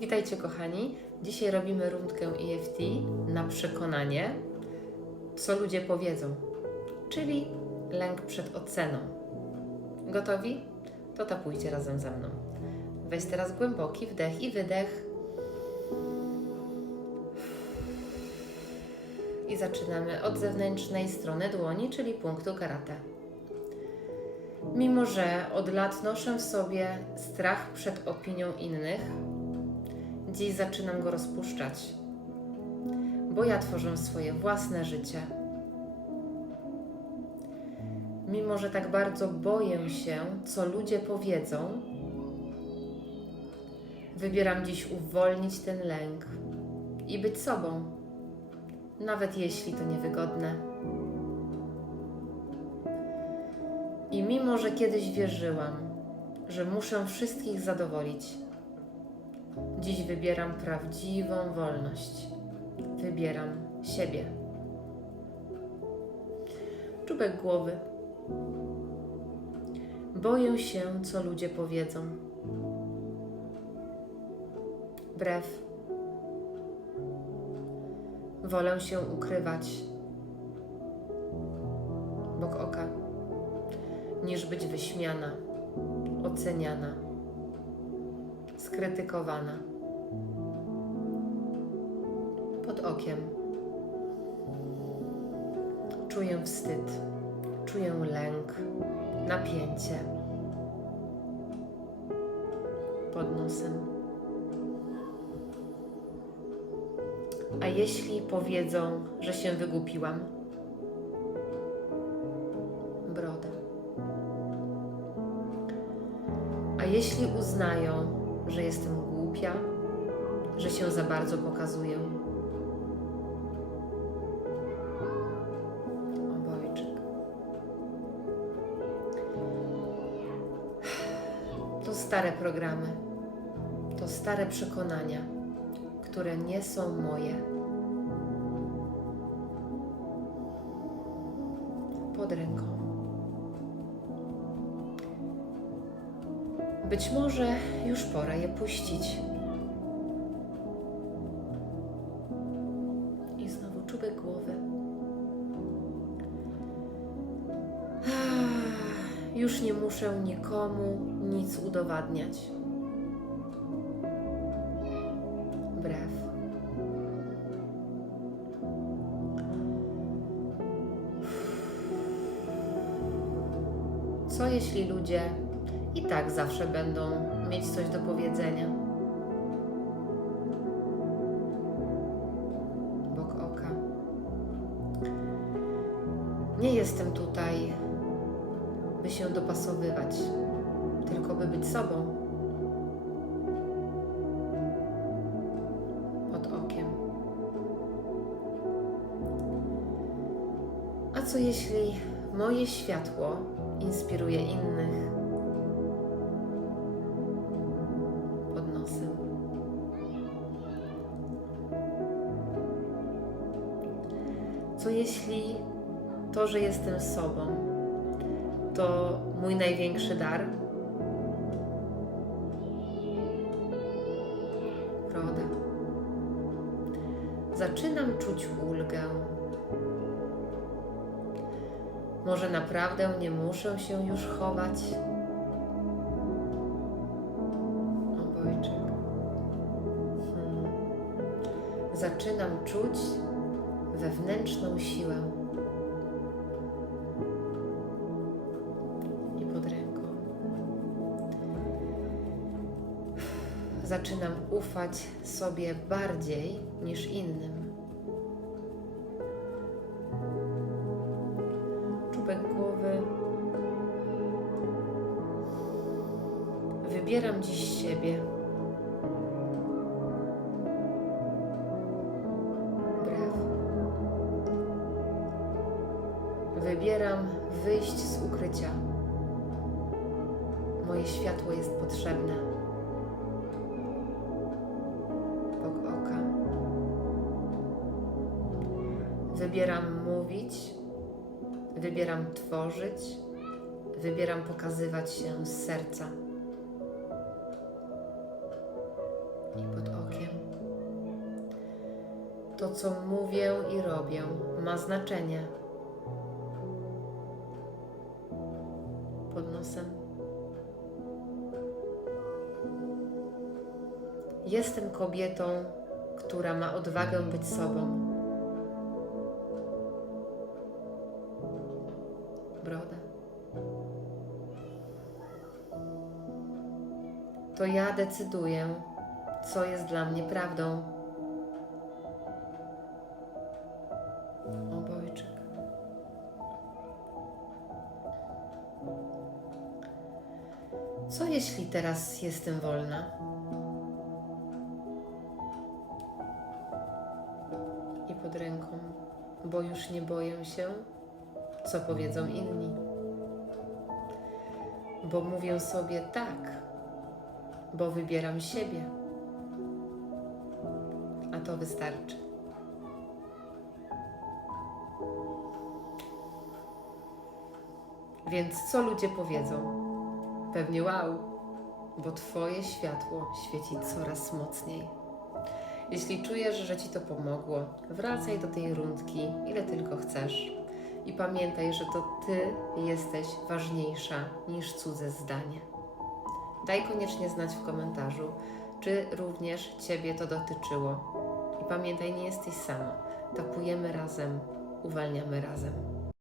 Witajcie kochani. Dzisiaj robimy rundkę EFT na przekonanie, co ludzie powiedzą, czyli lęk przed oceną. Gotowi? To tapujcie razem ze mną. Weź teraz głęboki wdech i wydech. I zaczynamy od zewnętrznej strony dłoni, czyli punktu karate. Mimo, że od lat noszę w sobie strach przed opinią innych, dziś zaczynam go rozpuszczać, bo ja tworzę swoje własne życie. Mimo, że tak bardzo boję się, co ludzie powiedzą, wybieram dziś uwolnić ten lęk i być sobą, nawet jeśli to niewygodne. I mimo, że kiedyś wierzyłam, że muszę wszystkich zadowolić, dziś wybieram prawdziwą wolność. Wybieram siebie. Czubek głowy. Boję się, co ludzie powiedzą. Brew. Wolę się ukrywać. Bok oka niż być wyśmiana, oceniana, skrytykowana. Pod okiem czuję wstyd, czuję lęk, napięcie. Pod nosem. A jeśli powiedzą, że się wygłupiłam? Broda. A jeśli uznają, że jestem głupia, że się za bardzo pokazuję? Obojczyk. To stare programy, to stare przekonania, które nie są moje. Pod ręką. Być może już pora je puścić. I znowu czubek głowy. Już nie muszę nikomu nic udowadniać. Co jeśli ludzie i tak zawsze będą mieć coś do powiedzenia. Bok oka. Nie jestem tutaj, by się dopasowywać, tylko by być sobą. Pod okiem. A co jeśli moje światło inspiruje innych? Co jeśli to, że jestem sobą, to mój największy dar? Roda. Zaczynam czuć ulgę. Może naprawdę nie muszę się już chować? Obojczyk. Hmm. Zaczynam czuć wewnętrzną siłę. I pod ręką. Zaczynam ufać sobie bardziej niż innym. Czubek głowy. Wybieram dziś siebie. Wybieram wyjść z ukrycia. Moje światło jest potrzebne. Bok oka. Wybieram mówić. Wybieram tworzyć. Wybieram pokazywać się z serca. i pod okiem. To, co mówię i robię, ma znaczenie. Nosem. Jestem kobietą, która ma odwagę być sobą. Broda. To ja decyduję, co jest dla mnie prawdą. Co jeśli teraz jestem wolna? I pod ręką, bo już nie boję się, co powiedzą inni. Bo mówię sobie tak, bo wybieram siebie. A to wystarczy. Więc co ludzie powiedzą? Pewnie wow, bo Twoje światło świeci coraz mocniej. Jeśli czujesz, że Ci to pomogło, wracaj do tej rundki ile tylko chcesz. I pamiętaj, że to Ty jesteś ważniejsza niż cudze zdanie. Daj koniecznie znać w komentarzu, czy również Ciebie to dotyczyło. I pamiętaj, nie jesteś sama. Tapujemy razem, uwalniamy razem.